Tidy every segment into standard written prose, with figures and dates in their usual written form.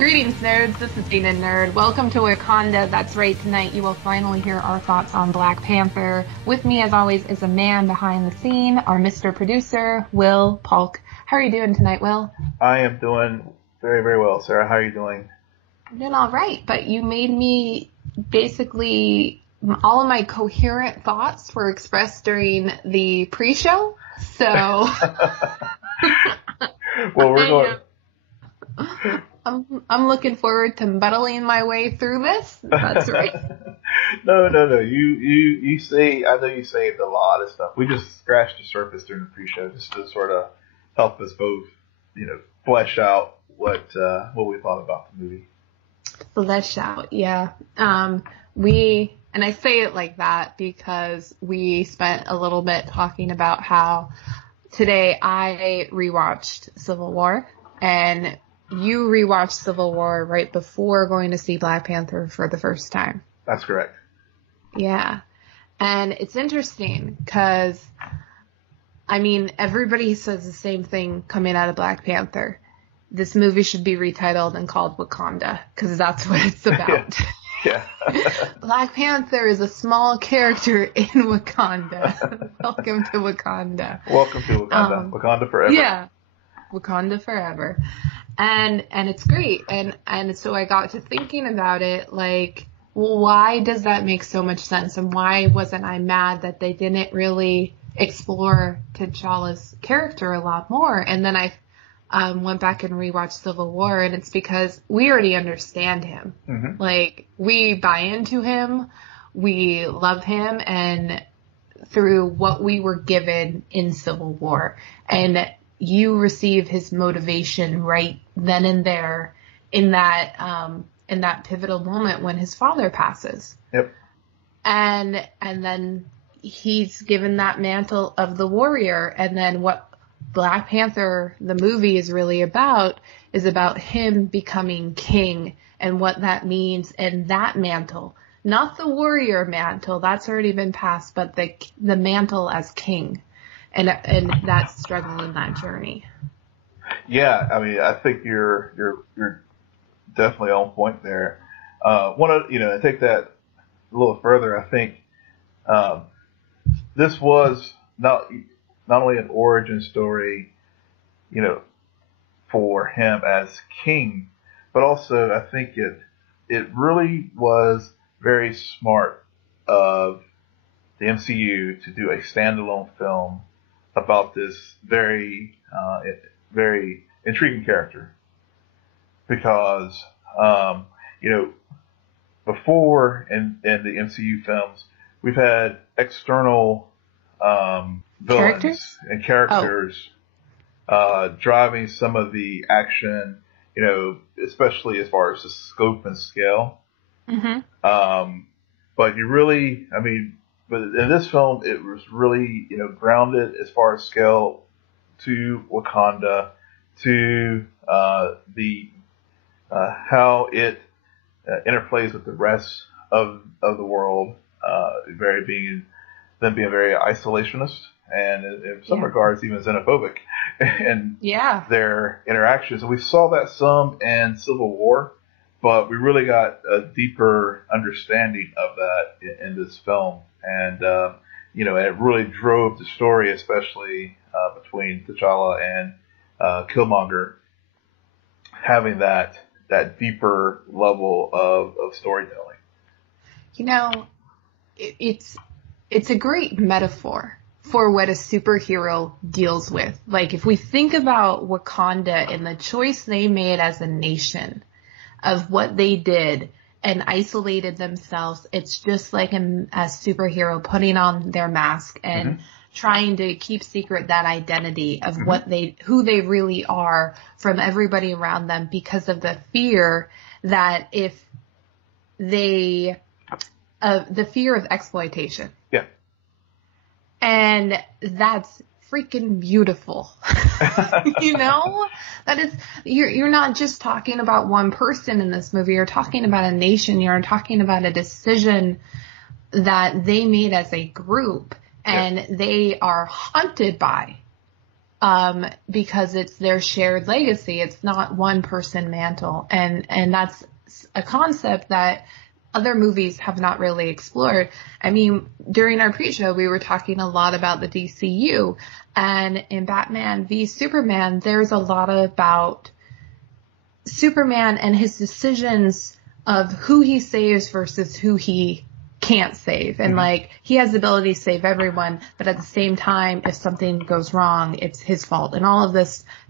Greetings, nerds. This is Dana Nerd. Welcome to Wakanda. That's right. Tonight you will finally hear our thoughts on Black Panther. With me, as always, is a man behind the scene, our Mr. Producer, Will Polk. How are you doing tonight, Will? I am doing very, very well, Sarah. How are you doing? I'm doing all right, but you made me basically all of my coherent thoughts were expressed during the pre-show. So, well, we're going. I'm looking forward to muddling my way through this. That's right. No. You say, I know you saved a lot of stuff. We just scratched the surface during the pre-show just to sort of help us both, flesh out what we thought about the movie. Flesh out, yeah. And I say it like that because we spent a little bit talking about how today I rewatched Civil War and you rewatched Civil War right before going to see Black Panther for the first time. That's correct. Yeah. And it's interesting because, everybody says the same thing coming out of Black Panther. This movie should be retitled and called Wakanda because that's what it's about. Yeah. Black Panther is a small character in Wakanda. Welcome to Wakanda. Welcome to Wakanda. Wakanda forever. Yeah. Wakanda forever. And it's great. And so I got to thinking about it, like, well, why does that make so much sense? And why wasn't I mad that they didn't really explore T'Challa's character a lot more? And then I went back and rewatched Civil War, and it's because we already understand him. Mm-hmm. Like, we buy into him, we love him, and through what we were given in Civil War. And you receive his motivation right then and there in that pivotal moment when his father passes. Yep. And then he's given that mantle of the warrior, and then what Black Panther, the movie, is really about is about him becoming king and what that means, and that mantle, not the warrior mantle, that's already been passed, but the mantle as king, and that struggle in that journey. Yeah, I think you're definitely on point there. To take that a little further, I think this was not only an origin story, for him as king, but also I think it really was very smart of the MCU to do a standalone film about this very, very intriguing character. Because, before in the MCU films, we've had external villains and characters driving some of the action, especially as far as the scope and scale. Mm-hmm. But you really, but in this film, it was really, grounded as far as scale to Wakanda, to how it interplays with the rest of the world, being very isolationist and in some regards even xenophobic in their interactions. And we saw that some in Civil War, but we really got a deeper understanding of that in this film. And, it really drove the story, especially between T'Challa and Killmonger, having that deeper level of storytelling. It's a great metaphor for what a superhero deals with. Like, if we think about Wakanda and the choice they made as a nation of what they did and isolated themselves, it's just like a superhero putting on their mask and trying to keep secret that identity of who they really are from everybody around them because of the fear that the fear of exploitation. Yeah. And that's freaking beautiful. That is, you're not just talking about one person in this movie. You're talking about a nation. You're talking about a decision that they made as a group and they are haunted by. because it's their shared legacy. It's not one person mantle. And that's a concept that other movies have not really explored. I mean, during our pre-show, we were talking a lot about the DCU, and in Batman v Superman, there's a lot about Superman and his decisions of who he saves versus who he can't save. And like, he has the ability to save everyone, but at the same time, if something goes wrong, it's his fault. And all of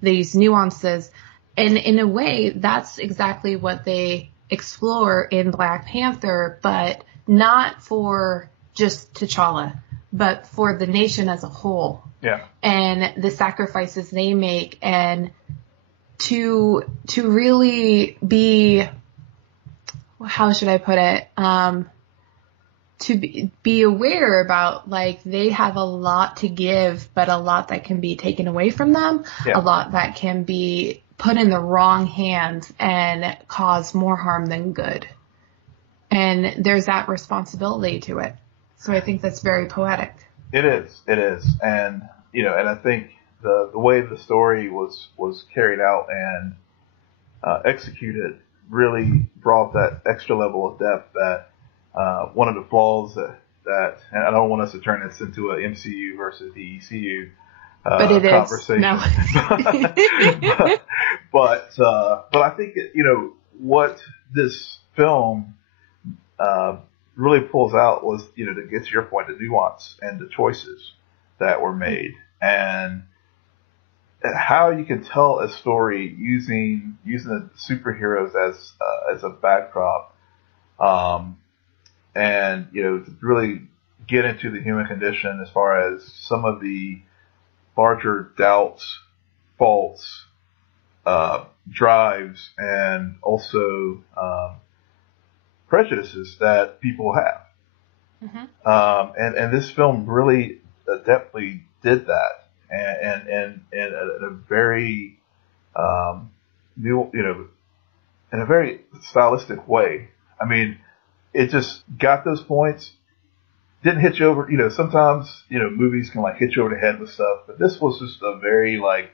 these nuances. And in a way, that's exactly what they explore in Black Panther, but not for just T'Challa, but for the nation as a whole. Yeah. And the sacrifices they make, and to really be, how should I put it? To be aware about, like, they have a lot to give, but a lot that can be taken away from them, a lot that can be put in the wrong hands and cause more harm than good. And there's that responsibility to it. So I think that's very poetic. It is. And, you know, and I think the way the story was carried out and executed really brought that extra level of depth that one of the flaws that, and I don't want us to turn this into an MCU versus the ECU but it conversation. Is. No. but I think, you know, what this film really pulls out was, you know, to get to your point, the nuance and the choices that were made, and how you can tell a story using the superheroes as a backdrop, and, you know, to really get into the human condition as far as some of the larger doubts, faults, drives, and also prejudices that people have. And this film really adeptly did that, and in a very in a very stylistic way. I mean, it just got those points. Didn't hit you over, you know, sometimes, you know, movies can like hit you over the head with stuff, but this was just a very, like,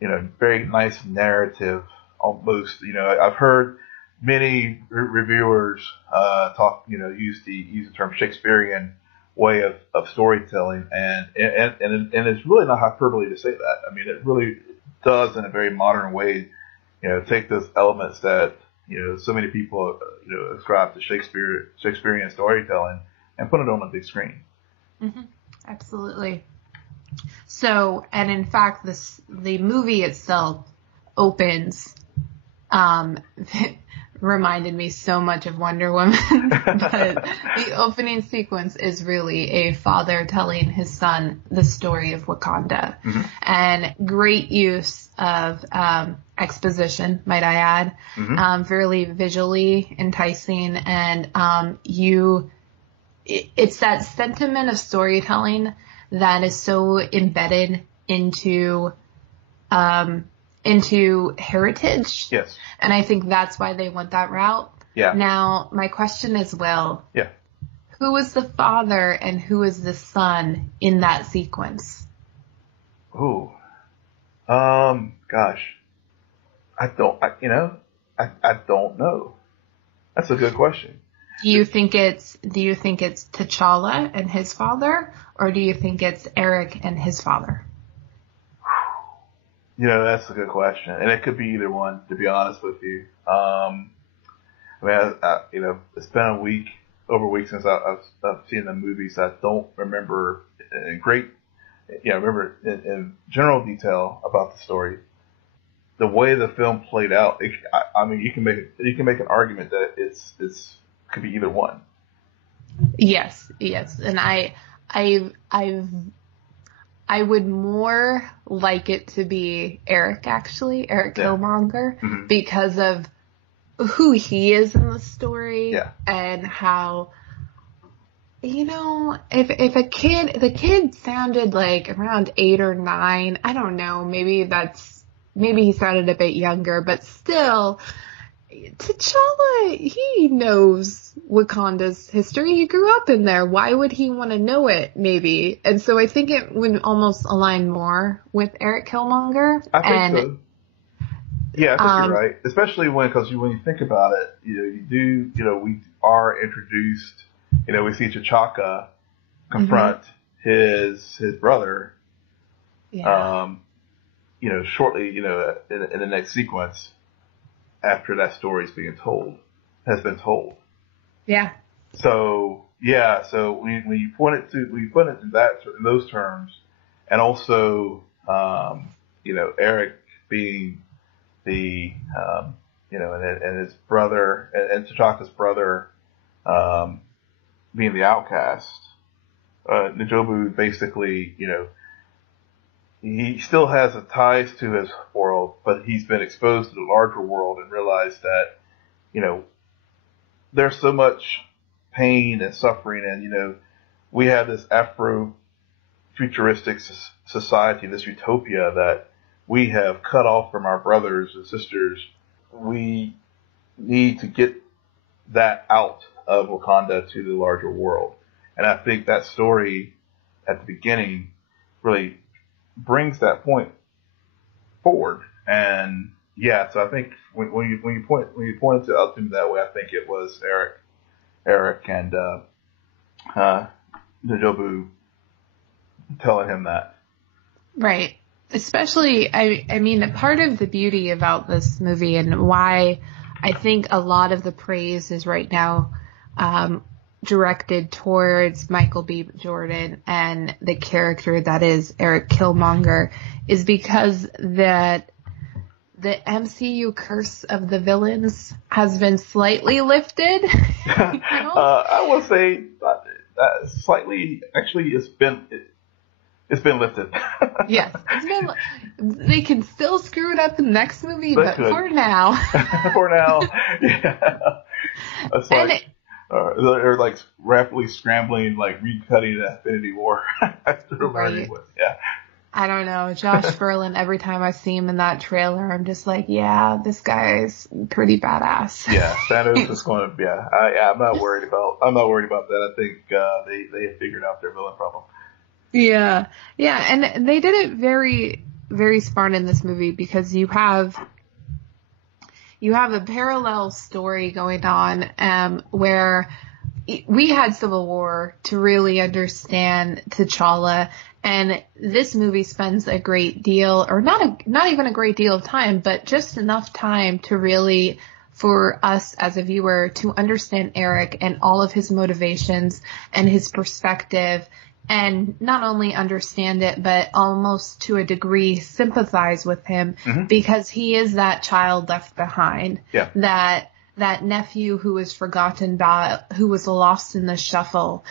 you know, very nice narrative almost. You know, I've heard many reviewers talk, you know, use the term Shakespearean way of storytelling, and it's really not hyperbole to say that. I mean, it really does in a very modern way, you know, take those elements that, you know, so many people, you know, ascribe to Shakespearean storytelling and put it on a big screen. Absolutely. So, and in fact, the movie itself opens, reminded me so much of Wonder Woman, but the opening sequence is really a father telling his son the story of Wakanda, and great use of exposition, might I add, fairly visually enticing, and it's that sentiment of storytelling that is so embedded into heritage. Yes. And I think that's why they went that route. Yeah. Now, my question is, Will, who is the father and who is the son in that sequence? Ooh. Gosh. I don't know. That's a good question. Do you think it's T'Challa and his father, or do you think it's Eric and his father? You know, that's a good question, and it could be either one, to be honest with you. I mean, you know, it's been over a week since I've seen the movies. I don't remember in general detail about the story. The way the film played out, I mean, you can make an argument that it's could be either one. Yes, and I would more like it to be Eric Killmonger, because of who he is in the story, and how, you know, if the kid sounded like around 8 or 9, I don't know, maybe he sounded a bit younger, but still, T'Challa, he knows Wakanda's history. He grew up in there. Why would he want to know it, maybe? And so I think it would almost align more with Eric Killmonger. I think and, so. Yeah, I think you're right. Especially because when you think about it, we are introduced, we see T'Chaka confront his brother, Yeah. shortly, in the next sequence after that story has been told. Yeah. So yeah, so when you put it in those terms, and also, Eric being the, and his brother and T'Chaka's brother, being the outcast, N'Jobu basically, he still has the ties to his world, but he's been exposed to the larger world and realized that, there's so much pain and suffering, and we have this Afro-futuristic society, this utopia that we have cut off from our brothers and sisters. We need to get that out of Wakanda to the larger world, and I think that story at the beginning really brings that point forward. And yeah, so I think when you pointed it out to me that way, I think it was Eric and N'Jobu telling him that. Right. Especially, I mean, part of the beauty about this movie and why I think a lot of the praise is right now directed towards Michael B. Jordan and the character that is Eric Killmonger is because that the MCU curse of the villains has been slightly lifted. I will say slightly. Actually, it's been lifted. Yes, they can still screw it up in the next movie, but for now. For now, yeah. It's like they're like rapidly scrambling, like recutting Infinity War after learning what. Yeah. I don't know, Josh Brolin. Every time I see him in that trailer, I'm just like, yeah, this guy's pretty badass. Yeah, Thanos is going to. Yeah, I'm not worried about that. I think they have figured out their villain problem. Yeah, and they did it very, very smart in this movie because you have a parallel story going on where we had Civil War to really understand T'Challa, and this movie spends a great deal, or not even a great deal of time, but just enough time to really, for us as a viewer, to understand Eric and all of his motivations and his perspective, and not only understand it, but almost to a degree sympathize with him, because he is that child left behind. Yeah. That nephew who was forgotten about, who was lost in the shuffle,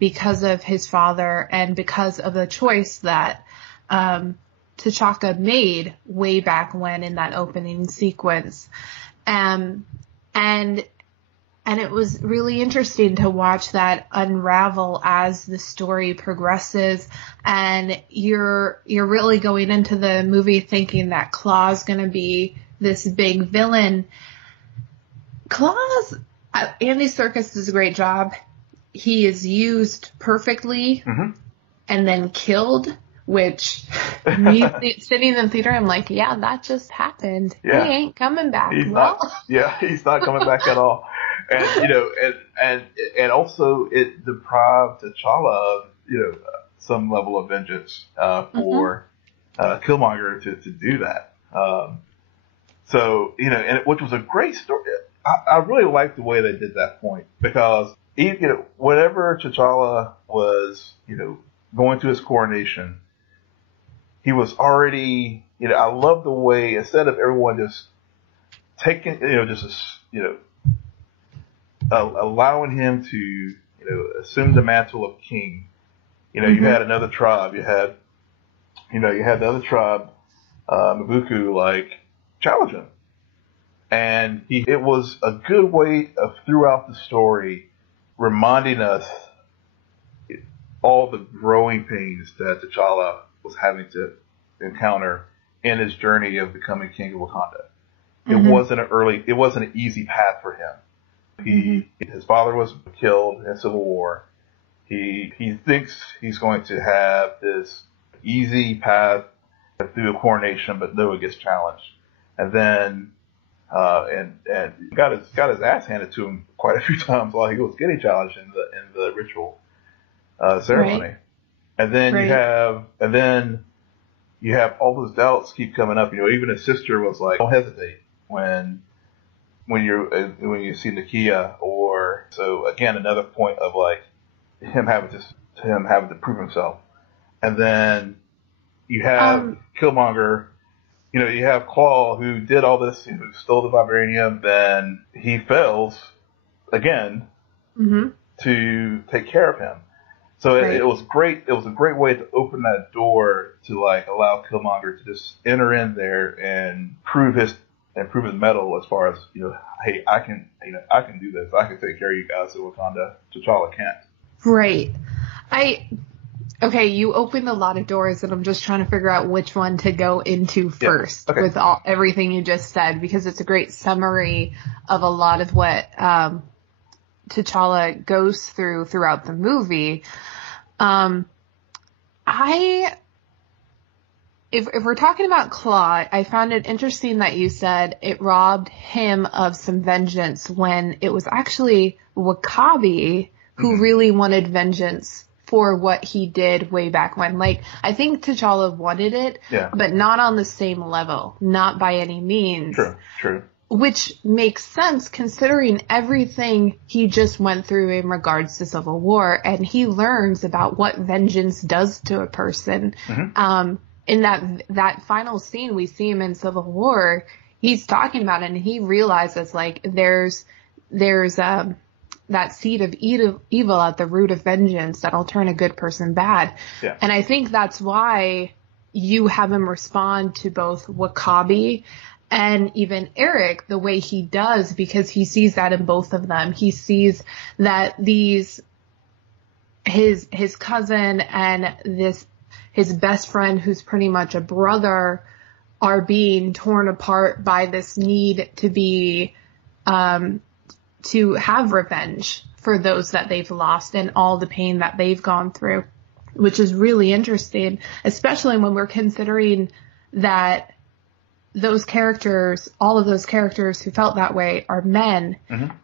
because of his father and because of the choice that, T'Chaka made way back when in that opening sequence. And it was really interesting to watch that unravel as the story progresses, and you're really going into the movie thinking that Claw's gonna be this big villain. Claw's, Andy Serkis does a great job. He is used perfectly and then killed, which me sitting in the theater, I'm like, yeah, that just happened. Yeah. He ain't coming back. He's not coming back at all. And and also it deprived T'Challa of some level of vengeance for Killmonger to do that. So and which was a great story. I really liked the way they did that point, because whenever T'Challa was going to his coronation, he was already I love the way, instead of everyone just taking allowing him to assume the mantle of king. You had another tribe. You had the other tribe, Mbuku, like challenge him, and it was a good way of throughout the story reminding us all the growing pains that T'Challa was having to encounter in his journey of becoming king of Wakanda. it wasn't an easy path for him. His father was killed in Civil War. He thinks he's going to have this easy path through a coronation, but no, it gets challenged. And then, and got his ass handed to him quite a few times while he was getting challenged in the ritual ceremony. Right. And then you have all those doubts keep coming up. Even his sister was like, "Don't hesitate when you see Nakia." Or so again, another point of like him having to prove himself. And then you have Killmonger. You have Claw, who did all this, who stole the vibranium. Then he fails again to take care of him. So it was great. It was a great way to open that door to like allow Killmonger to just enter in there and prove his mettle as far as hey, I can do this. I can take care of you guys in Wakanda. T'Challa can't. Right. Okay, you opened a lot of doors, and I'm just trying to figure out which one to go into first with everything you just said, because it's a great summary of a lot of what T'Challa goes throughout the movie. If we're talking about Claw, I found it interesting that you said it robbed him of some vengeance when it was actually W'Kabi who really wanted vengeance for what he did way back when. Like, I think T'Challa wanted it, but not on the same level, not by any means. True. Which makes sense considering everything he just went through in regards to Civil War, and he learns about what vengeance does to a person. In that final scene we see him in Civil War, he's talking about it, and he realizes like there's that seed of evil at the root of vengeance that'll turn a good person bad. Yeah. And I think that's why you have him respond to both W'Kabi and even Eric the way he does, because he sees that in both of them. He sees that his cousin and his best friend, who's pretty much a brother, are being torn apart by this need to be to have revenge for those that they've lost and all the pain that they've gone through, which is really interesting, especially when we're considering that those characters, all of those characters who felt that way are men,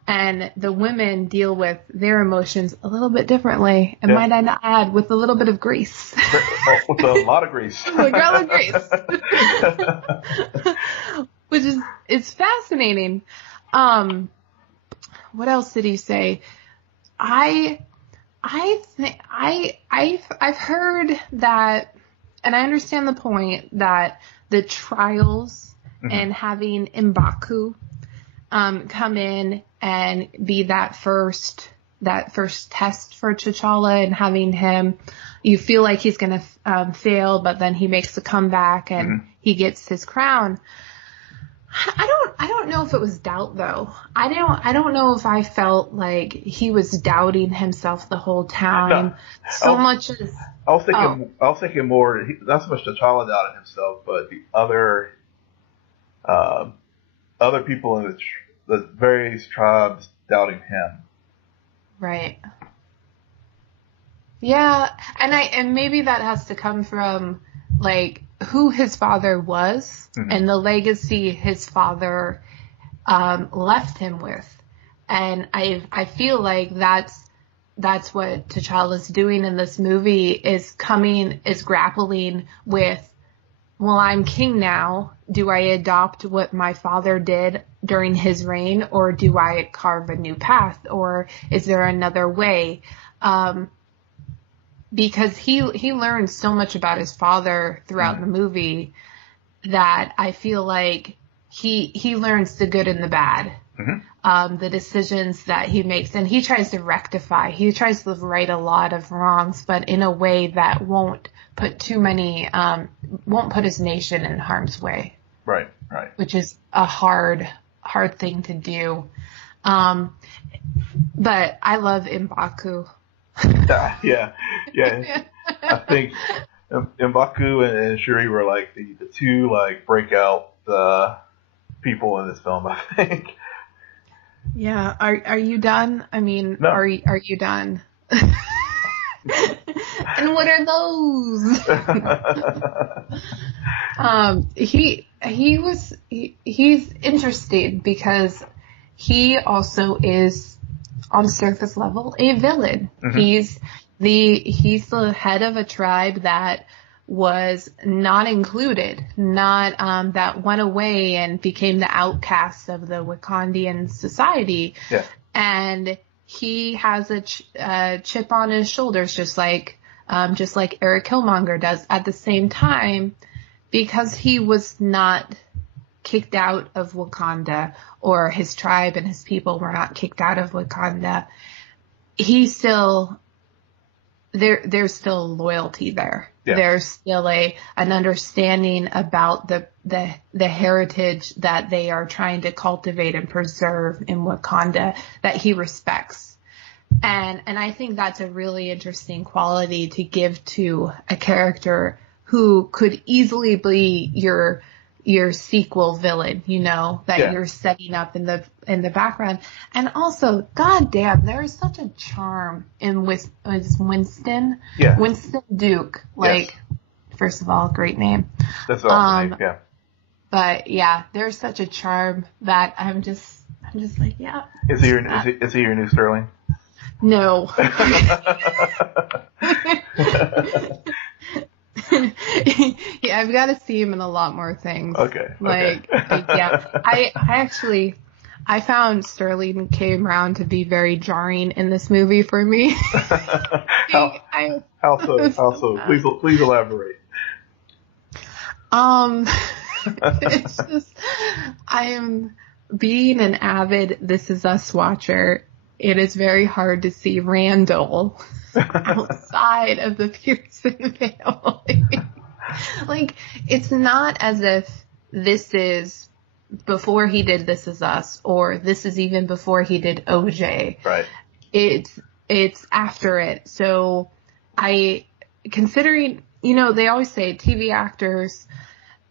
and the women deal with their emotions a little bit differently, and might I add, with a little bit of grace. With a lot of grace. With a lot of grace. Which is, it's fascinating. What else did he say? I've heard that, and I understand the point that the trials and having M'Baku come in and be that first test for T'Challa, and having him, you feel like he's gonna fail, but then he makes the comeback and he gets his crown. I don't know if it was doubt though. I don't know if I felt like he was doubting himself the whole time. No, much as I was thinking more, not so much T'Challa doubting himself, but the other people in the various tribes doubting him. Right. Yeah, and maybe that has to come from like who his father was and the legacy his father left him with. And I feel like that's what T'Challa's doing in this movie, is grappling with, well, I'm king now. Do I adopt what my father did during his reign, or do I carve a new path, or is there another way? Because he learns so much about his father throughout the movie that I feel like he learns the good and the bad, the decisions that he makes, and he tries to rectify. He tries to right a lot of wrongs, but in a way that won't put his nation in harm's way. Right. Which is a hard thing to do. But I love M'Baku. Yeah. I think M'Baku and Shuri were like the two like breakout people in this film, I think. Yeah. Are you done? I mean, No. are you done? And what are those? He's interesting because he also is on surface level a villain. Mm-hmm. He's the head of a tribe that was not included, that went away and became the outcast of the Wakandian society. Yeah. And he has a chip on his shoulders, just like Eric Killmonger does. At the same time, because he was not kicked out of Wakanda, or his tribe and his people were not kicked out of Wakanda, there's still loyalty there. Yeah. There's still an understanding about the heritage that they are trying to cultivate and preserve in Wakanda that he respects. And I think that's a really interesting quality to give to a character who could easily be your sequel villain, that you're setting up in the background. And also, goddamn, there is such a charm in Winston. Yeah. Winston Duke. First of all, great name. That's awesome name, yeah. But yeah, there's such a charm that I'm just like, yeah. Is he your new Sterling? No. Yeah, I've got to see him in a lot more things. Okay. Yeah. I found Sterling K. Brown to be very jarring in this movie for me. How so? Please elaborate. It's just, I am being an avid This Is Us watcher. It is very hard to see Randall outside of the Pearson family. It's not as if this is before he did This Is Us, or this is even before he did OJ. Right. It's after it. So considering, they always say TV actors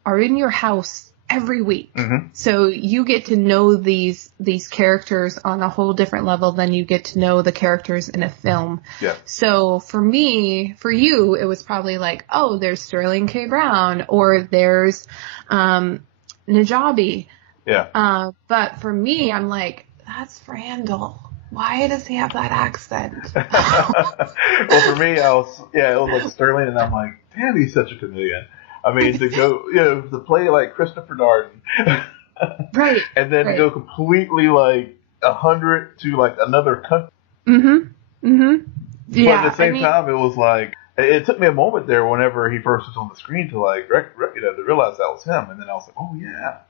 are in your house every week. Mm-hmm. So you get to know these characters on a whole different level than you get to know the characters in a film. Yeah. So for you, it was probably like, oh, there's Sterling K. Brown, or there's Najabi. Yeah. But for me, I'm like, that's Randall. Why does he have that accent? Well, for me, it was like Sterling, and I'm like, damn, he's such a chameleon. I mean, to go, to play like Christopher Darden. Right. And then go completely 100 to another country. Mm-hmm. Mm-hmm. Yeah. But at the same time, it was like, it took me a moment there whenever he first was on the screen to to realize that was him. And then I was like, oh yeah.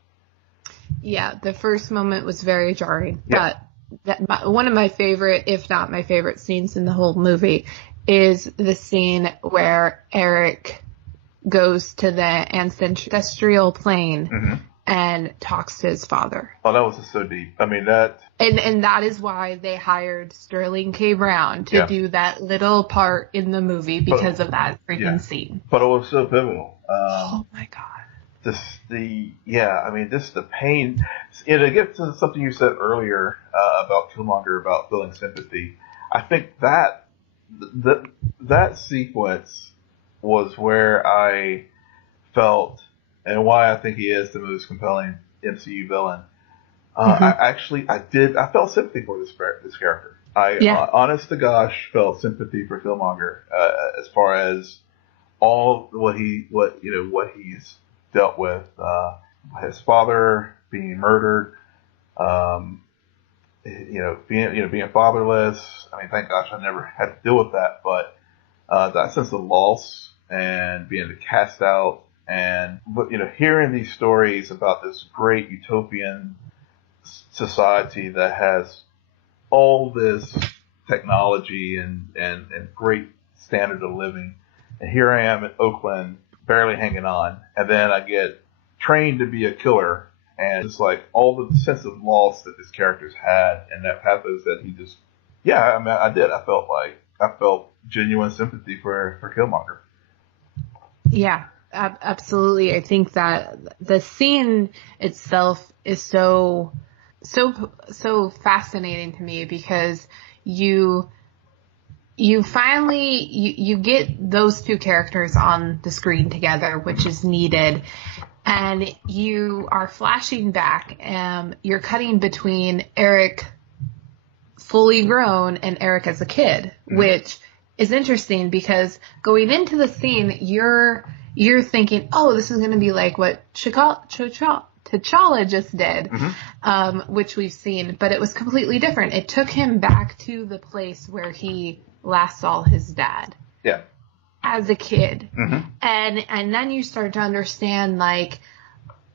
Yeah. The first moment was very jarring, yeah. But one of my favorite, if not my favorite scenes in the whole movie is the scene where Eric goes to the ancestral plane mm-hmm. and talks to his father. Oh, that was just so deep. I mean, that... And that is why they hired Sterling K. Brown to do that little part in the movie, because of that freaking scene. But it was so pivotal. Oh my God. The pain. To get to something you said earlier about Killmonger, about feeling sympathy, I think that sequence was where I felt, and why I think he is the most compelling MCU villain. I felt sympathy for this character. Honest to gosh, felt sympathy for Killmonger as far as all what he's dealt with. His father being murdered, being fatherless. I mean, thank gosh I never had to deal with that, but that sense of loss and being cast out, but hearing these stories about this great utopian society that has all this technology and great standard of living, and here I am in Oakland barely hanging on, and then I get trained to be a killer, and it's like all the sense of loss that this character's had, and that pathos that he just, I felt genuine sympathy for Killmonger. Yeah. Absolutely. I think that the scene itself is so fascinating to me because you finally you get those two characters on the screen together, which is needed, and you are flashing back. You're cutting between Eric fully grown and Eric as a kid, which is interesting because going into the scene, you're thinking, oh, this is going to be like what T'Challa just did, which we've seen, but it was completely different. It took him back to the place where he last saw his dad. Yeah. As a kid. And then you start to understand, like,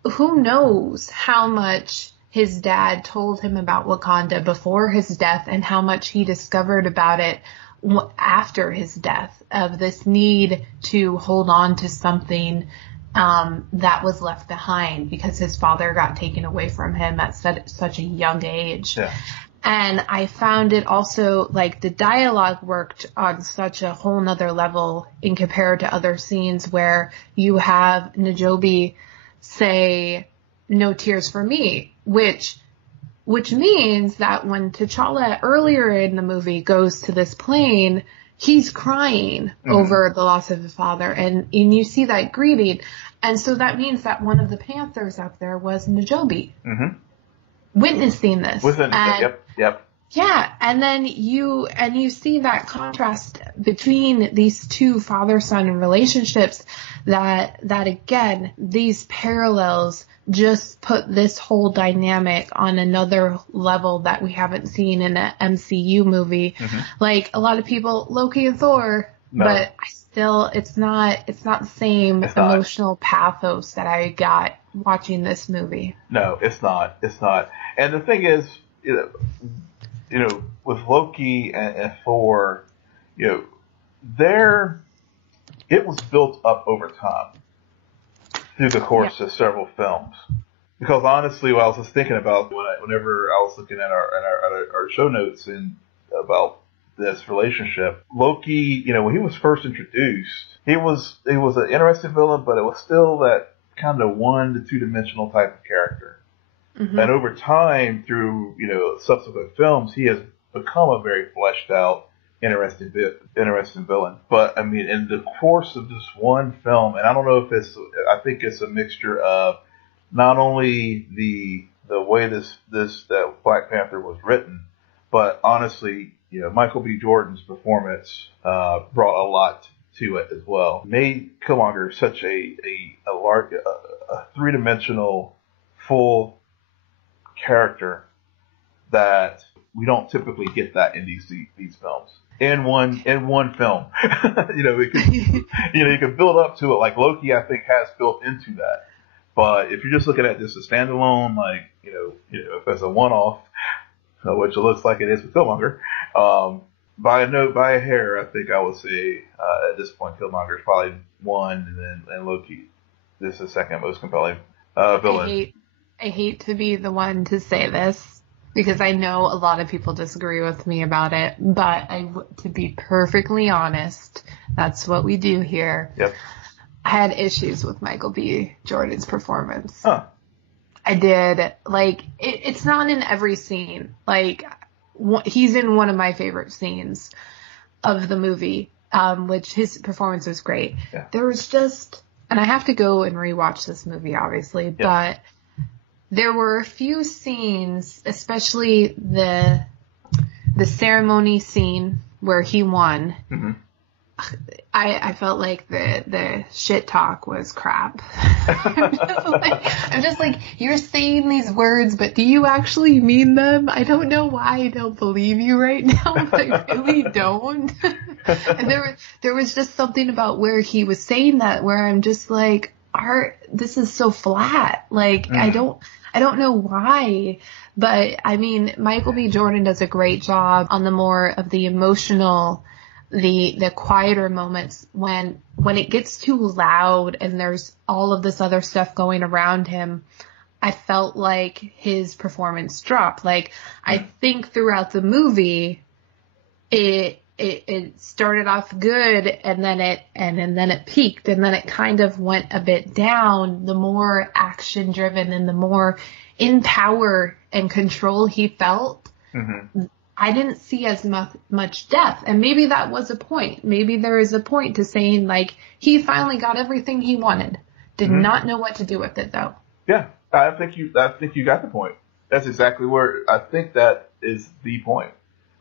who knows how much his dad told him about Wakanda before his death and how much he discovered about it after his death, of this need to hold on to something that was left behind because his father got taken away from him at such a young age. Yeah. And I found it also, like, the dialogue worked on such a whole nother level in compared to other scenes where you have N'Jobi say, "No tears for me," which means that when T'Challa earlier in the movie goes to this plane, he's crying over the loss of his father, and you see that grieving. And so that means that one of the Panthers up there was N'Jobi. Witnessing this. Yep. Yeah, and then you see that contrast between these two father-son relationships that again, these parallels just put this whole dynamic on another level that we haven't seen in an MCU movie. Like, a lot of people, Loki and Thor, but it's not the same emotional pathos that I got watching this movie. No, it's not. And the thing is, you know, with Loki and Thor, you know, it was built up over time through the course of several films. Because honestly, what I was just thinking about whenever I was looking at our show notes about this relationship, Loki, you know, when he was first introduced, he was an interesting villain, but it was still that kind of 1 to 2 dimensional type of character. And over time, through, you know, subsequent films, he has become a very fleshed out, interesting villain. But I mean, in the course of this one film, and I don't know if I think it's a mixture of not only the way that Black Panther was written, but honestly, you know, Michael B. Jordan's performance brought a lot to it as well. Made Killmonger such a large, a 3-dimensional, full character that we don't typically get that in these films. In one film, you know, you can build up to it. Like Loki, I think, has built into that. But if you're just looking at this as a standalone, like you know, if it's a one-off, which it looks like it is with Killmonger, by a hair, I think I would say at this point Killmonger is probably 1, and Loki is the second most compelling villain. I hate to be the one to say this because I know a lot of people disagree with me about it, but to be perfectly honest, that's what we do here. Yep. I had issues with Michael B. Jordan's performance. Huh. I did. Like, it's not in every scene. Like, he's in one of my favorite scenes of the movie, which his performance was great. Yeah. There was just, and I have to go and rewatch this movie, obviously, but there were a few scenes, especially the ceremony scene where he won. I felt like the shit talk was crap. I'm just like, you're saying these words, but do you actually mean them? I don't know why I don't believe you right now, but I really don't. And there was just something about where he was saying that where I'm just like, this is so flat. Like, I don't know why, but I mean, Michael B. Jordan does a great job on the more of the emotional, the quieter moments when it gets too loud and there's all of this other stuff going around him. I felt like his performance dropped. Like, I think throughout the movie, it started off good, and then it peaked, and then it kind of went a bit down. The more action driven and the more in power and control he felt, I didn't see as much depth. And maybe that was a point. Maybe there is a point to saying, like, he finally got everything he wanted. Did not know what to do with it, though. Yeah, I think you got the point. That's exactly where I think that is the point,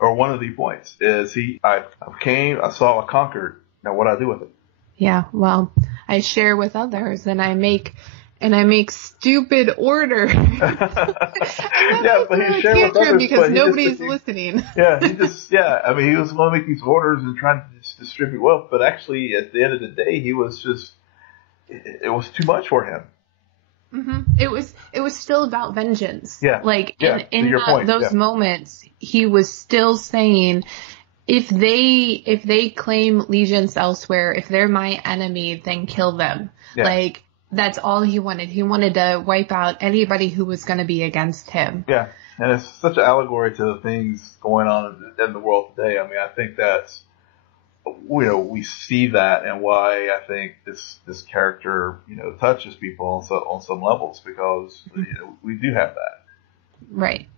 or one of the points. Is I came, I saw, I conquered. Now what do I do with it? Yeah, well, I share with others, and I make stupid orders. Yeah, but he shared with others because nobody's listening. Yeah, I mean, he was going to make these orders and trying to just distribute wealth, but actually, at the end of the day, he was just, it was too much for him. It was still about vengeance. Yeah. Like, in those moments, he was still saying, if they claim allegiance elsewhere, if they're my enemy, then kill them. Yeah. Like, that's all he wanted. He wanted to wipe out anybody who was going to be against him. Yeah. And it's such an allegory to the things going on in the world today. I mean, I think that's, we see that, and why I think this character, touches people on some levels, because, we do have that. Right.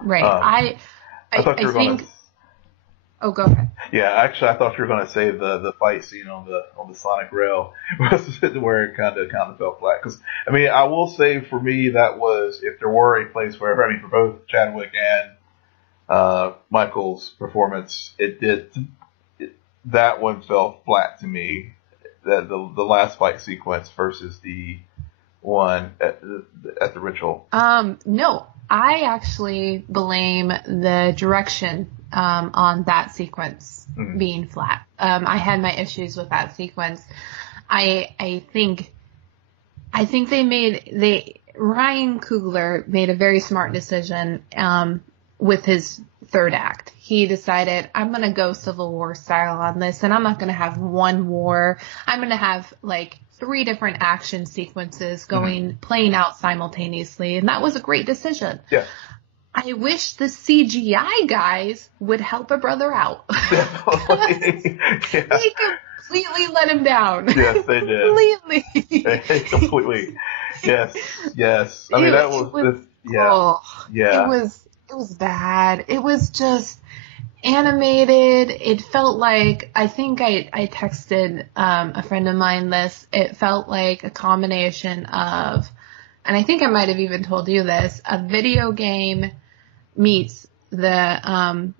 I thought you were going to. Oh, go ahead. Yeah, actually, I thought you were going to say the fight scene on the Sonic Rail where it kind of fell flat. Because, I mean, I will say for me that was, if there were a place where, I mean, for both Chadwick and Michael's performance, that one fell flat to me. That the last fight sequence versus the one at the ritual. No, I actually blame the direction on that sequence being flat. I had my issues with that sequence. I think Ryan Coogler made a very smart decision with his third act. He decided, I'm going to go Civil War style on this, and I'm not going to have one war. I'm going to have like 3 different action sequences playing out simultaneously, and that was a great decision. Yeah. I wish the CGI guys would help a brother out. Definitely. Yeah. They completely let him down. Yes, they did. Completely. Yes. I mean, that was It was bad. It was just animated. It felt like, I think I texted a friend of mine this. It felt like a combination of, and I think I might have even told you this, a video game meets a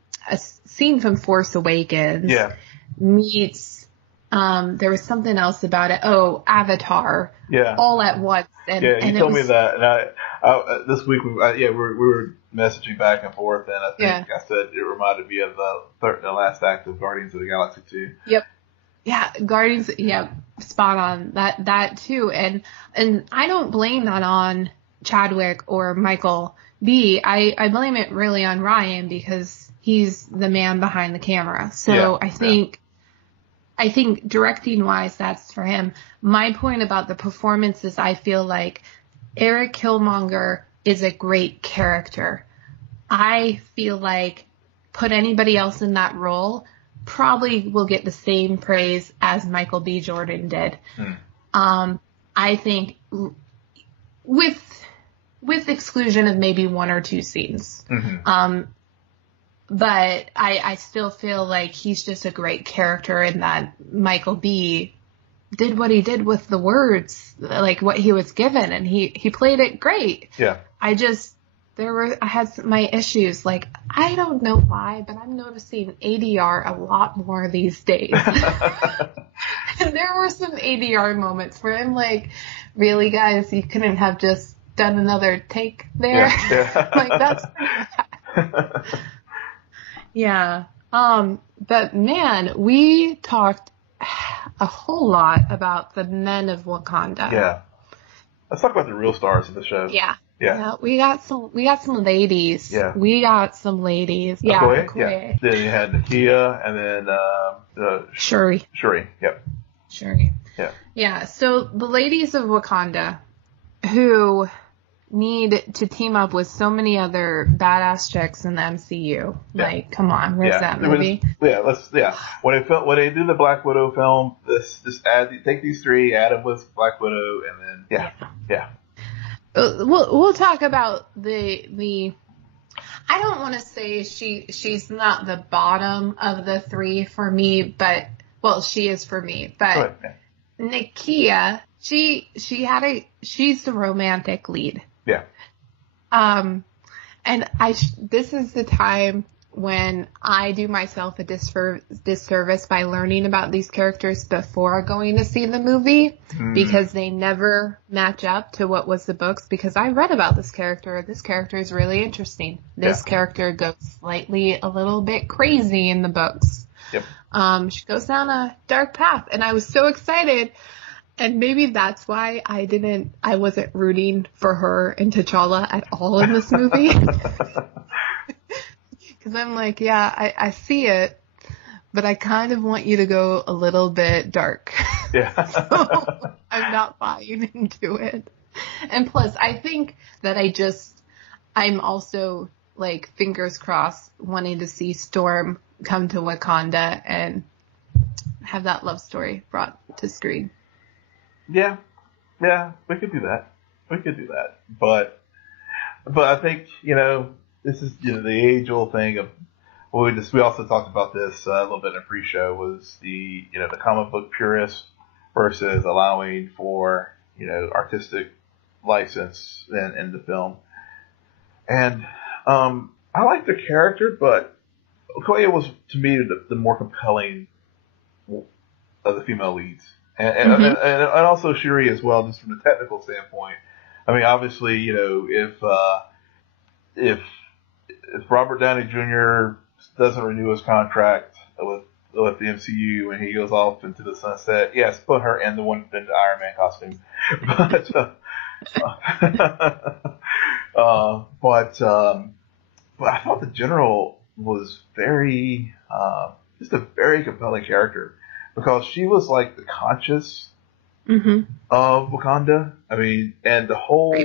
scene from Force Awakens. Yeah. Meets, there was something else about it. Oh, Avatar. Yeah. All at once. And you told me that. And I this week, we were messaging back and forth, and I think I said it reminded me of the last act of Guardians of the Galaxy 2. Yep. Yeah, Guardians, spot on. That too. And I don't blame that on Chadwick or Michael B. I blame it really on Ryan, because he's the man behind the camera. So I think directing wise, that's for him. My point about the performance is, I feel like Eric Killmonger is a great character. I feel like put anybody else in that role, probably will get the same praise as Michael B. Jordan did. I think with exclusion of maybe 1 or 2 scenes. But I still feel like he's just a great character, in that Michael B. did what he did with the words, like what he was given, and he played it great. Yeah. I had my issues. Like, I don't know why, but I'm noticing ADR a lot more these days. And there were some ADR moments where I'm like, really, guys, you couldn't have just done another take there? Yeah. Like, that's pretty bad. Yeah. But man, we talked a whole lot about the men of Wakanda. Yeah. Let's talk about the real stars of the show. Yeah. Yeah. We got some ladies. Yeah. We got some ladies. Okoye? Okoye. Yeah. Then you had Nakia, and then Shuri. Yep. Shuri. Yeah. Yeah. So the ladies of Wakanda, who need to team up with so many other badass chicks in the MCU. Yeah. Like, come on, where's that movie? When they do the Black Widow film, just take these three, add them with Black Widow, and then We'll talk about the. I don't want to say she's not the bottom of the three for me, but she is for me. But Nakia, she's the romantic lead. Yeah. And this is the time when I do myself a disservice by learning about these characters before going to see the movie, because they never match up to what was the books, because I read about this character. This character is really interesting. This character goes a little bit crazy in the books. Yep. She goes down a dark path, and I was so excited. And maybe that's why I wasn't rooting for her and T'Challa at all in this movie. Because I'm like, I see it, but I kind of want you to go a little bit dark. Yeah. So I'm not buying into it. And plus, I think that I'm also, like, fingers crossed, wanting to see Storm come to Wakanda and have that love story brought to screen. Yeah, we could do that. But I think, this is the age-old thing of, we also talked about this a little bit in a pre-show, was the comic book purist versus allowing for artistic license in the film. And I like the character, but Okoye was, to me, the more compelling of the female leads. And also Shuri as well, just from a technical standpoint. I mean, obviously, if Robert Downey Jr. doesn't renew his contract with the MCU and he goes off into the sunset, yes, put her in the Iron Man costume. But I thought the General was just a very compelling character. Because she was like the conscious of Wakanda. I mean, and the whole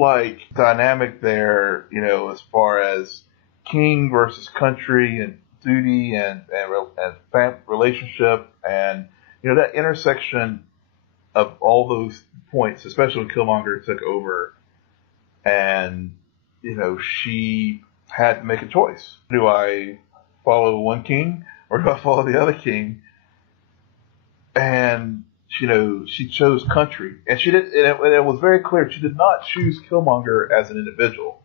like dynamic there, as far as king versus country and duty and relationship, and that intersection of all those points, especially when Killmonger took over, and she had to make a choice: do I follow one king, or do I follow the other king? And she chose country, and she did. And it was very clear she did not choose Killmonger as an individual.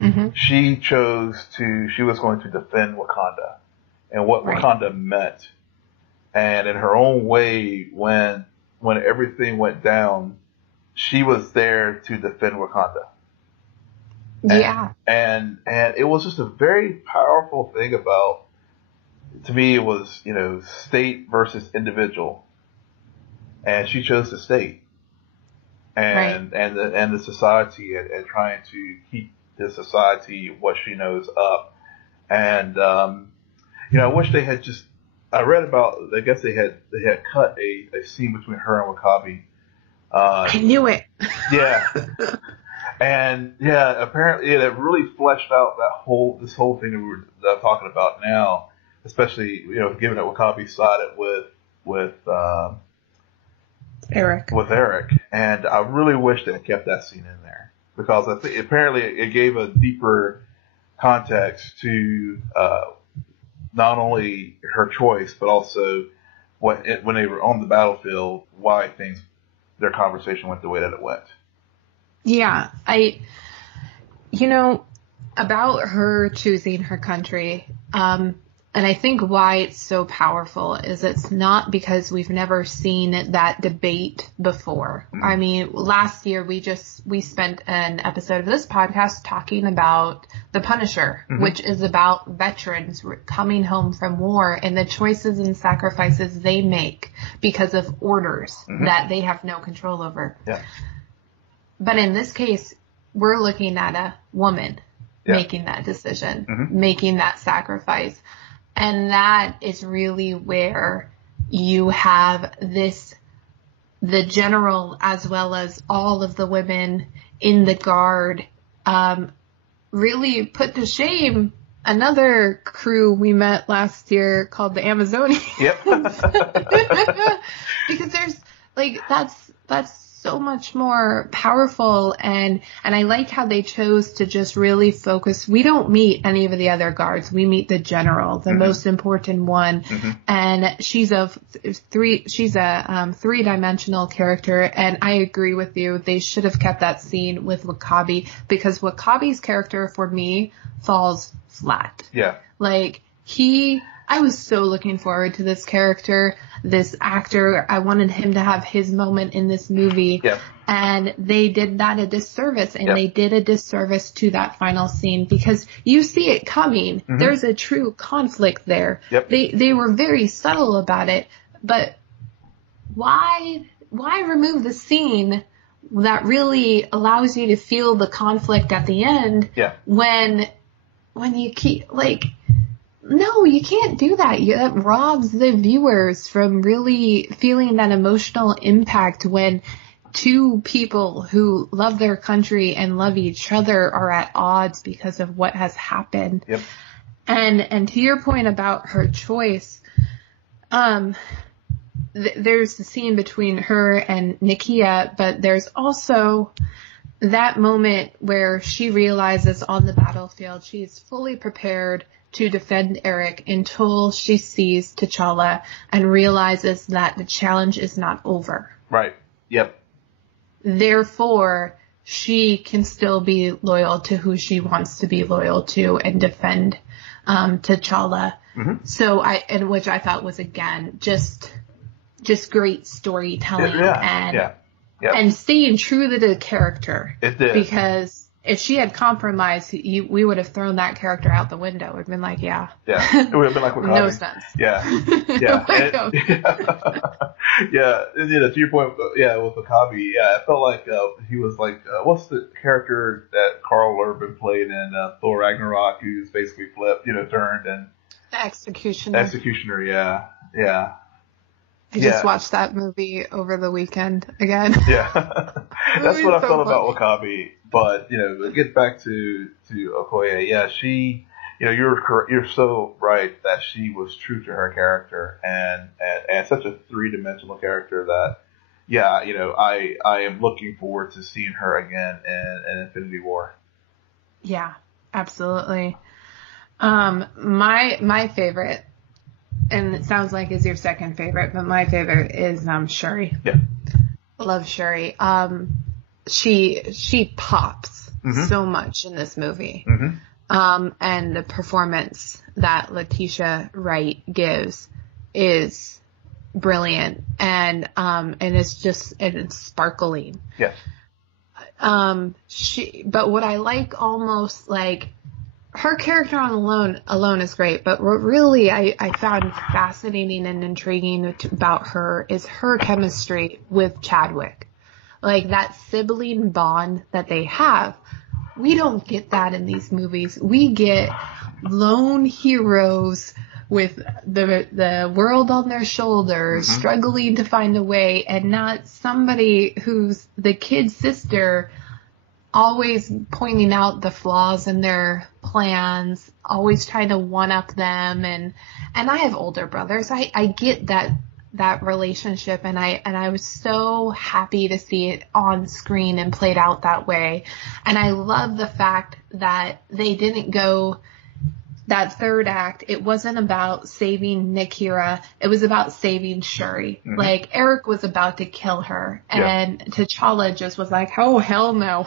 Mm-hmm. She was going to defend Wakanda and what Wakanda meant. And in her own way, when everything went down, she was there to defend Wakanda. Yeah. And it was just a very powerful thing about. To me, it was, state versus individual, and she chose the state, and the society, and trying to keep the society, what she knows, up. And I wish they had just. I read about. I guess they had cut a scene between her and W'Kabi. I knew it. Yeah. And apparently it really fleshed out this whole thing that I'm talking about now. Especially, given that W'Kabi sided with Eric. With Eric, and I really wish they had kept that scene in there, because I think apparently it gave a deeper context to not only her choice, but also when they were on the battlefield, why their conversation went the way that it went. Yeah, about her choosing her country. And I think why it's so powerful is it's not because we've never seen that debate before. Mm-hmm. I mean, last year we spent an episode of this podcast talking about The Punisher, which is about veterans coming home from war and the choices and sacrifices they make because of orders that they have no control over. Yeah. But in this case, we're looking at a woman making that decision, making that sacrifice. And that is really where you have this the general as well as all of the women in the guard really put to shame another crew we met last year called the Amazonians. Yep. Because there's like that's so much more powerful, and I like how they chose to just really focus. We don't meet any of the other guards. We meet the general, the most important one, and she's a three-dimensional character. And I agree with you. They should have kept that scene with W'Kabi, because W'Kabi's character for me falls flat. Yeah. Like I was so looking forward to this character, this actor. I wanted him to have his moment in this movie. Yep. And they did that a disservice, and Yep. they did a disservice to that final scene, because you see it coming. There's a true conflict there. Yep. They were very subtle about it, but why remove the scene that really allows you to feel the conflict at the end? Yeah. When you keep no, you can't do that. That robs the viewers from really feeling that emotional impact when two people who love their country and love each other are at odds because of what has happened. Yep. And to your point about her choice, there's the scene between her and Nakia, but there's also that moment where she realizes on the battlefield she's fully prepared to defend Eric until she sees T'Challa and realizes that the challenge is not over. Right. Yep. Therefore, she can still be loyal to who she wants to be loyal to and defend T'Challa. So which I thought was, again, just great storytelling and staying true to the character. It did. Because if she had compromised, we would have thrown that character out the window. It would have been like, Yeah. It would have been like W'Kabi. No sense. Yeah. Yeah. To your point, with W'Kabi, I felt like he was like, what's the character that Carl Urban played in Thor Ragnarok, who's basically flipped, turned and... Executioner, yeah. I just watched that movie over the weekend again. Yeah. That's what I felt about W'Kabi. But, get back to Okoye. Yeah, she, you're so right that she was true to her character and such a three-dimensional character that, I am looking forward to seeing her again in Infinity War. Yeah, absolutely. My favorite, and it sounds like is your second favorite, but my favorite is Shuri. Yeah. Love Shuri. She pops so much in this movie. And the performance that Letitia Wright gives is brilliant, and it's sparkling. Yes. But what I like, almost like, her character alone is great, but what really I found fascinating and intriguing about her is her chemistry with Chadwick. Like, that sibling bond that they have. We don't get that in these movies. We get lone heroes with the world on their shoulders, struggling to find a way, and not somebody who's the kid's sister, always pointing out the flaws in their plans, always trying to one-up them. And I have older brothers. I get that relationship, and I was so happy to see it on screen and played out that way. And I love the fact that they didn't go that third act. It wasn't about saving Nakia. It was about saving Shuri. Like, Eric was about to kill her, and T'Challa just was like, oh, hell no.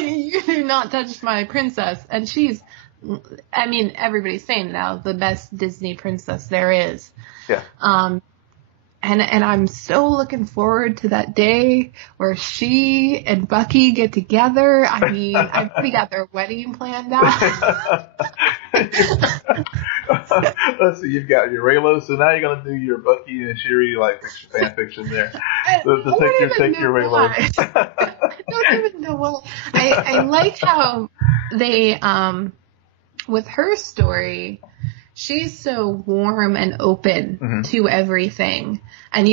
You do not touch my princess. And she's, everybody's saying now, the best Disney princess there is. Yeah. And I'm so looking forward to that day where she and Bucky get together. I've already got their wedding planned out. Let's see, you've got your Raylo, so now you're gonna do your Bucky and Shuri fan fiction there. So take your Raylo. I don't even know what. I like how they with her story, she's so warm and open Mm-hmm. to everything. And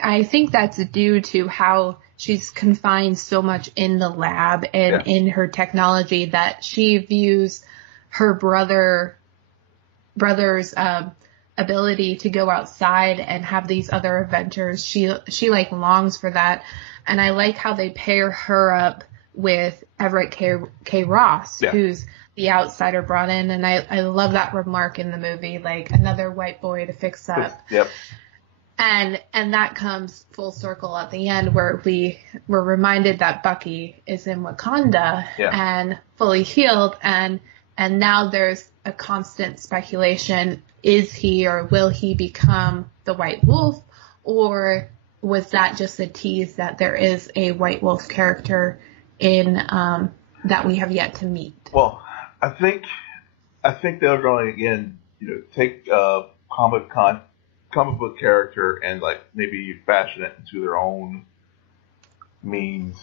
I think that's due to how she's confined so much in the lab and in her technology that she views her brother's ability to go outside and have these other adventures. She like longs for that. And I like how they pair her up with Everett K. Ross, who's the outsider brought in. And I love that remark in the movie, like another white boy to fix up. Yep. And that comes full circle at the end where we're reminded that Bucky is in Wakanda and fully healed. And now there's a constant speculation. Is he or will he become the White Wolf? Or was that just a tease that there is a White Wolf character in that we have yet to meet? Well, I think they're going to, again, take comic book character and like maybe fashion it into their own means.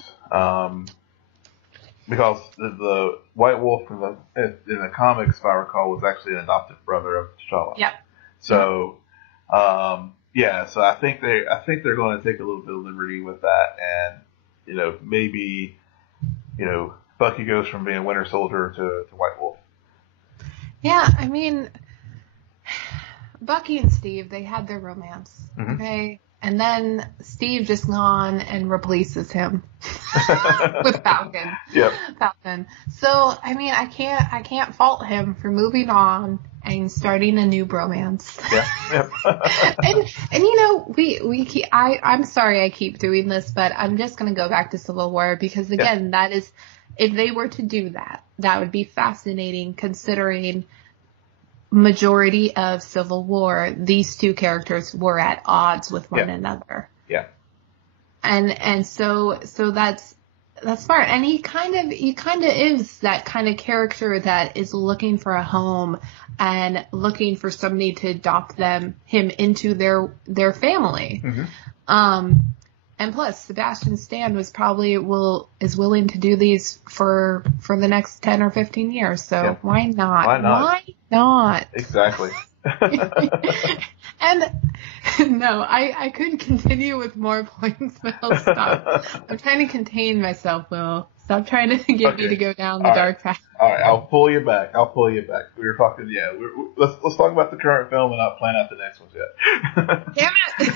Because the White Wolf in the comics, if I recall, was actually an adopted brother of T'Challa. Yep. So, so I think they're going to take a little bit of liberty with that, and maybe Bucky goes from being Winter Soldier to White Wolf. Yeah, I mean, Bucky and Steve, they had their romance, okay? And then Steve just gone and replaces him with Falcon. Yep. Falcon. So, I mean, I can't fault him for moving on and starting a new bromance. Yeah. Yep. and I'm sorry I keep doing this, but I'm just going to go back to Civil War because again, that is, if they were to do that, that would be fascinating considering majority of Civil War, these two characters were at odds with one another. Yeah. And so that's smart. And he kind of is that kind of character that is looking for a home and looking for somebody to adopt him into their family. And plus, Sebastian Stan is willing to do these for the next 10 or 15 years. So why not? Why not? Exactly. And no, I could continue with more points, but I'll stop. I'm trying to contain myself, Will. Stop trying to get me to go down the dark path. All right, I'll pull you back. We were talking, let's talk about the current film and not plan out the next ones yet. Damn it!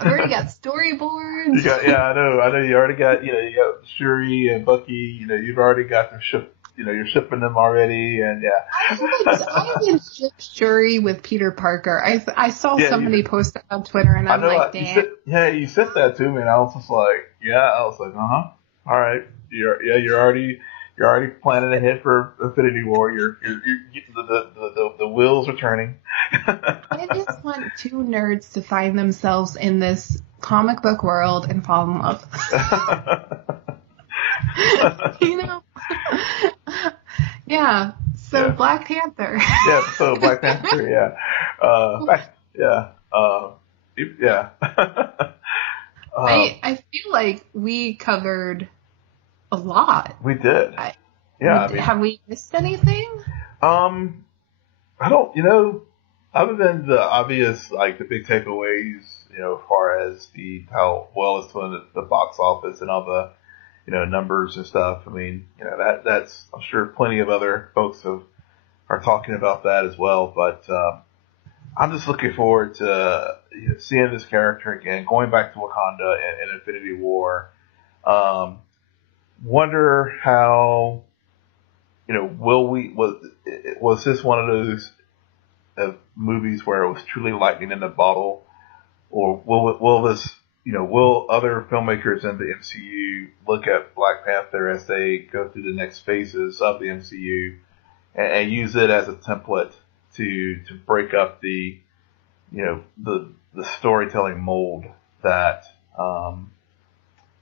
I've already got storyboards. I know. You already got, you got Shuri and Bucky. You've already got them shipped. You're shipping them already, and I even shipped Shuri with Peter Parker. I saw somebody post that on Twitter, and I'm like, damn. You sent that to me, and I was just like, all right, you're already planning ahead for Infinity War. You're the wheels are turning. I just want two nerds to find themselves in this comic book world and fall in love. Yeah. So Black Panther. So Black Panther. I feel like we covered a lot. We did. Have we missed anything? I don't. Other than the obvious, like the big takeaways, as far as how well it's doing at the box office and all the numbers and stuff. I mean, that's, I'm sure plenty of other folks are talking about that as well. But I'm just looking forward to seeing this character again, going back to Wakanda and Infinity War. Wonder how, was this one of those movies where it was truly lightning in the bottle, or will this, will other filmmakers in the MCU look at Black Panther as they go through the next phases of the MCU and use it as a template to break up the storytelling mold that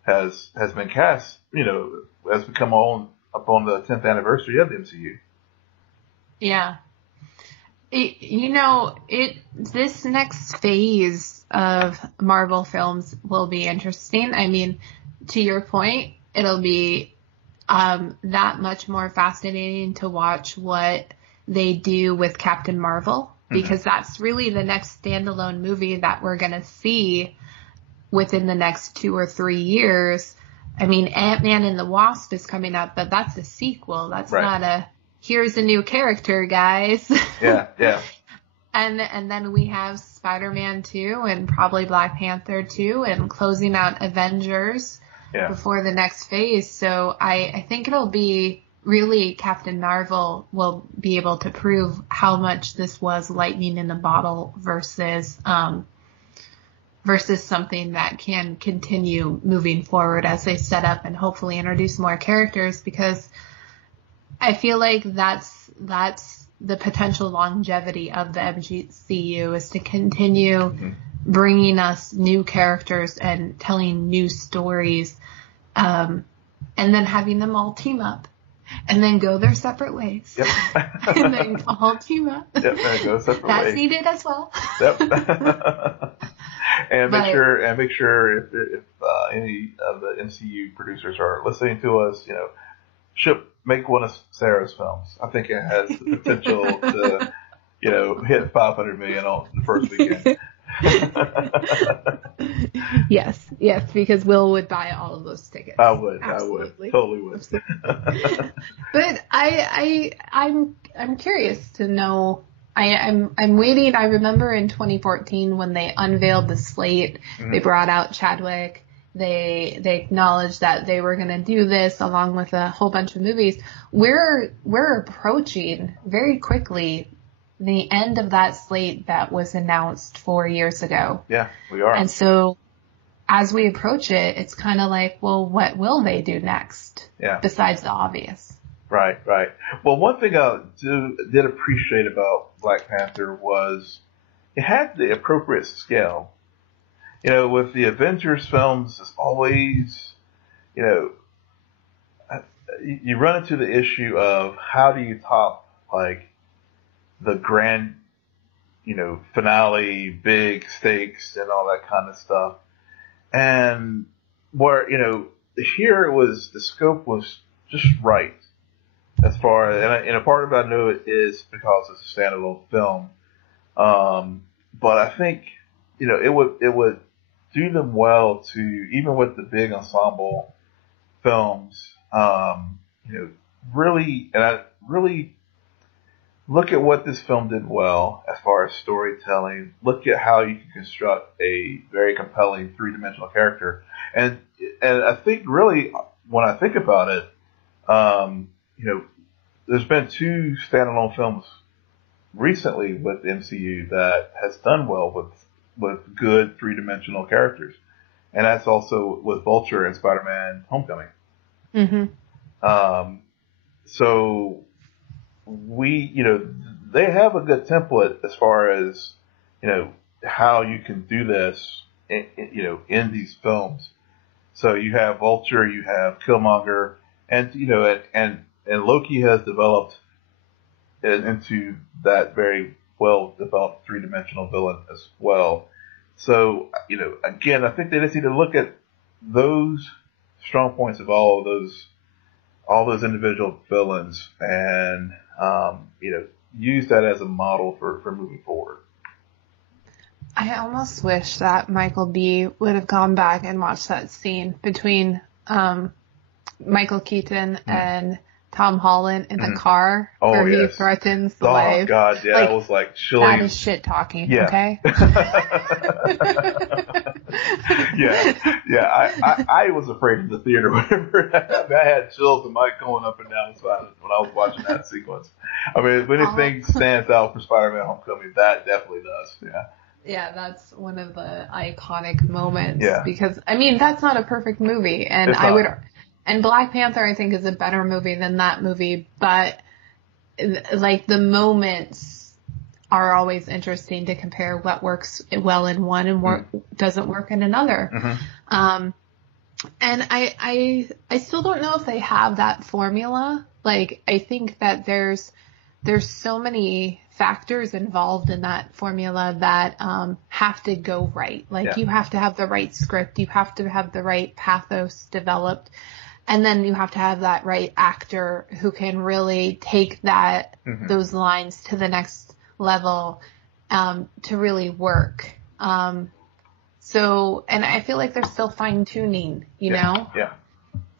has been cast, as we come on upon the 10th anniversary of the MCU. Yeah. This next phase of Marvel films will be interesting. I mean, to your point, it'll be that much more fascinating to watch what they do with Captain Marvel, because that's really the next standalone movie that we're going to see within the next 2 or 3 years. I mean, Ant-Man and the Wasp is coming up, but that's a sequel. That's not a, here's a new character, guys. Yeah. And then we have Spider-Man 2 and probably Black Panther 2 and closing out Avengers before the next phase. So I think it'll be really Captain Marvel will be able to prove how much this was lightning in the bottle versus something that can continue moving forward as they set up and hopefully introduce more characters, because I feel like that's the potential longevity of the MCU, is to continue bringing us new characters and telling new stories, and then having them all team up and then go their separate ways. Yep. And then all team up. Yep, and go separate ways. That's needed as well. Yep. And make sure if any of the MCU producers are listening to us, make one of Sarah's films. I think it has the potential to, hit 500 million on the first weekend. Yes, because Will would buy all of those tickets. I would, totally would. But I'm curious to know. I'm waiting. I remember in 2014 when they unveiled the slate, they brought out Chadwick. They acknowledged that they were going to do this along with a whole bunch of movies. We're approaching very quickly the end of that slate that was announced 4 years ago. Yeah, we are. And so as we approach it, it's kind of like, well, what will they do next? Yeah. Besides the obvious. Right. Well, one thing I did appreciate about Black Panther was it had the appropriate scale. With the Avengers films, it's always, you run into the issue of how do you top, like, the grand, finale, big stakes and all that kind of stuff. And where, here it was, the scope was just right. As far as, and a part of it I know it is because it's a standalone film. But I think, it would do them well to, even with the big ensemble films, really look at what this film did well as far as storytelling. Look at how you can construct a very compelling three-dimensional character. And I think really, when I think about it, there's been 2 standalone films recently with the MCU that has done well with good three-dimensional characters. And that's also with Vulture and Spider-Man Homecoming. So they have a good template as far as, how you can do this, in these films. So you have Vulture, you have Killmonger, and, and Loki has developed into that very well-developed three-dimensional villain as well. So, again, I think they just need to look at those strong points of all those individual villains and, use that as a model for moving forward. I almost wish that Michael B. would have gone back and watched that scene between Michael Keaton and Tom Holland in the car where he threatens the wife. Oh, God, yeah, it was like chilling. That is shit talking, okay? I was afraid in the theater whenever I had chills and Mike going up and down the spine when I was watching that sequence. I mean, if anything stands out for Spider-Man Homecoming, that definitely does, Yeah, that's one of the iconic moments. Yeah. Because, I mean, that's not a perfect movie. And and Black Panther, I think, is a better movie than that movie. But, like, the moments are always interesting to compare what works well in one and doesn't work in another. And I still don't know if they have that formula. Like, I think that there's so many factors involved in that formula that have to go right. Like, you have to have the right script. You have to have the right pathos developed. And then you have to have that right actor who can really take that, those lines to the next level, to really work. So, and I feel like they're still fine tuning, you know? Yeah.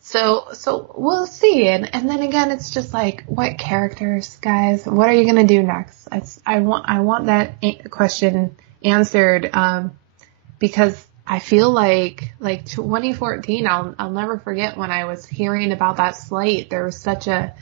So we'll see. And then again, it's just like, what characters, guys? What are you going to do next? I want that question answered, because I feel like 2014, I'll never forget when I was hearing about that slate. There was such a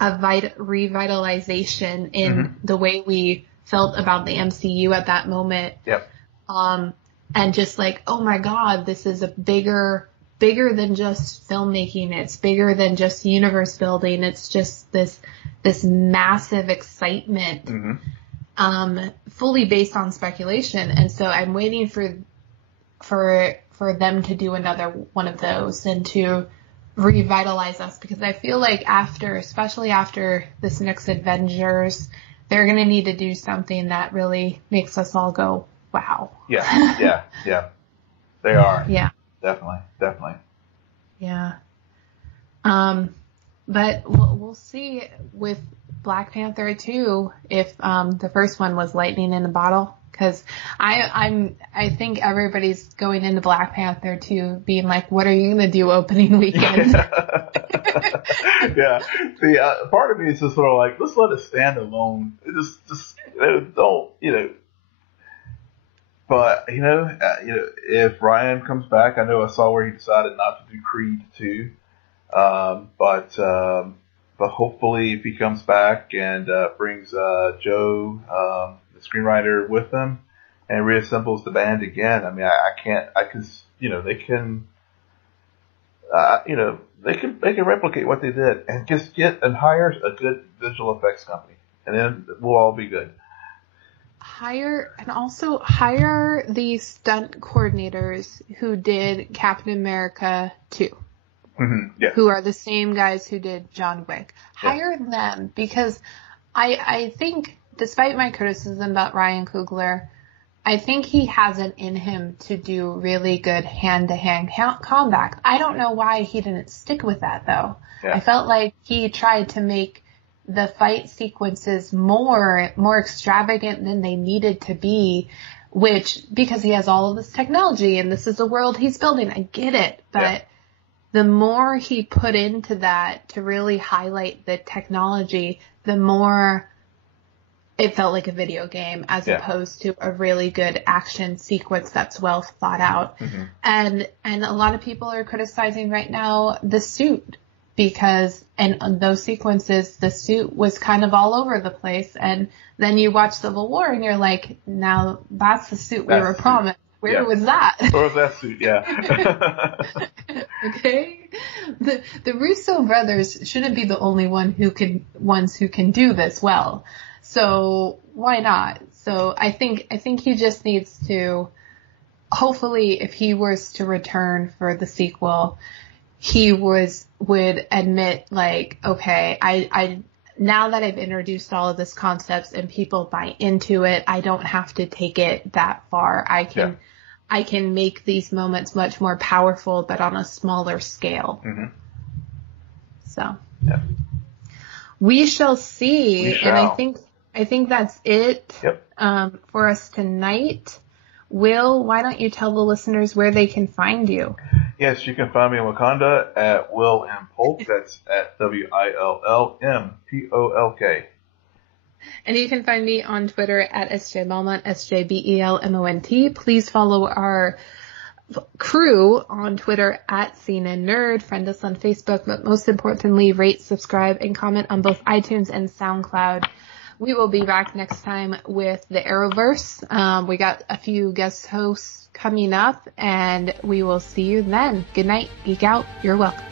revitalization in the way we felt about the MCU at that moment. Yep. And just like, oh my God, this is a bigger than just filmmaking. It's bigger than just universe building. It's just this massive excitement, fully based on speculation. And so I'm waiting for them to do another one of those and to revitalize us, because I feel like especially after this next Avengers, they're going to need to do something that really makes us all go, wow. Yeah. They are. Yeah. Definitely. Yeah. But we'll see with Black Panther 2 if the first one was lightning in a bottle, because I think everybody's going into Black Panther 2 being like, what are you going to do opening weekend? Yeah. See, part of me is just sort of like, let's let it stand alone. Just don't, But if Ryan comes back, I know I saw where he decided not to do Creed 2, but hopefully if he comes back and brings Joe, the screenwriter, with him and reassembles the band again, I mean, they can replicate what they did and just hire a good visual effects company, and then we'll all be good. Hire the stunt coordinators who did Captain America 2. Yeah. Who are the same guys who did John Wick. Hire them, because I think, despite my criticism about Ryan Coogler, I think he has it in him to do really good hand-to-hand combat. I don't know why he didn't stick with that, though. Yeah. I felt like he tried to make the fight sequences more extravagant than they needed to be, because he has all of this technology and this is the world he's building. I get it, but the more he put into that to really highlight the technology, the more it felt like a video game as opposed to a really good action sequence that's well thought out. And a lot of people are criticizing right now the suit, because in those sequences, the suit was kind of all over the place. And then you watch Civil War and you're like, now that's the suit we were promised. Where was that? Where was that suit? Yeah. Okay. The Russo brothers shouldn't be the only ones who can do this well. So why not? So I think he just needs to, hopefully if he was to return for the sequel, he would admit, like, okay, I now that I've introduced all of this concepts and people buy into it, I don't have to take it that far. I can make these moments much more powerful, but on a smaller scale. So we shall see. And I think that's it for us tonight. Will, why don't you tell the listeners where they can find you? Yes, you can find me in Wakanda at Will M. Polk. That's at WILLMPOLK. And you can find me on Twitter at SJ Belmont, SJBELMONT. Please follow our crew on Twitter at CNN Nerd. Friend us on Facebook, but most importantly, rate, subscribe, and comment on both iTunes and SoundCloud. We will be back next time with the Arrowverse. We got a few guest hosts coming up, and we will see you then. Good night. Geek out. You're welcome.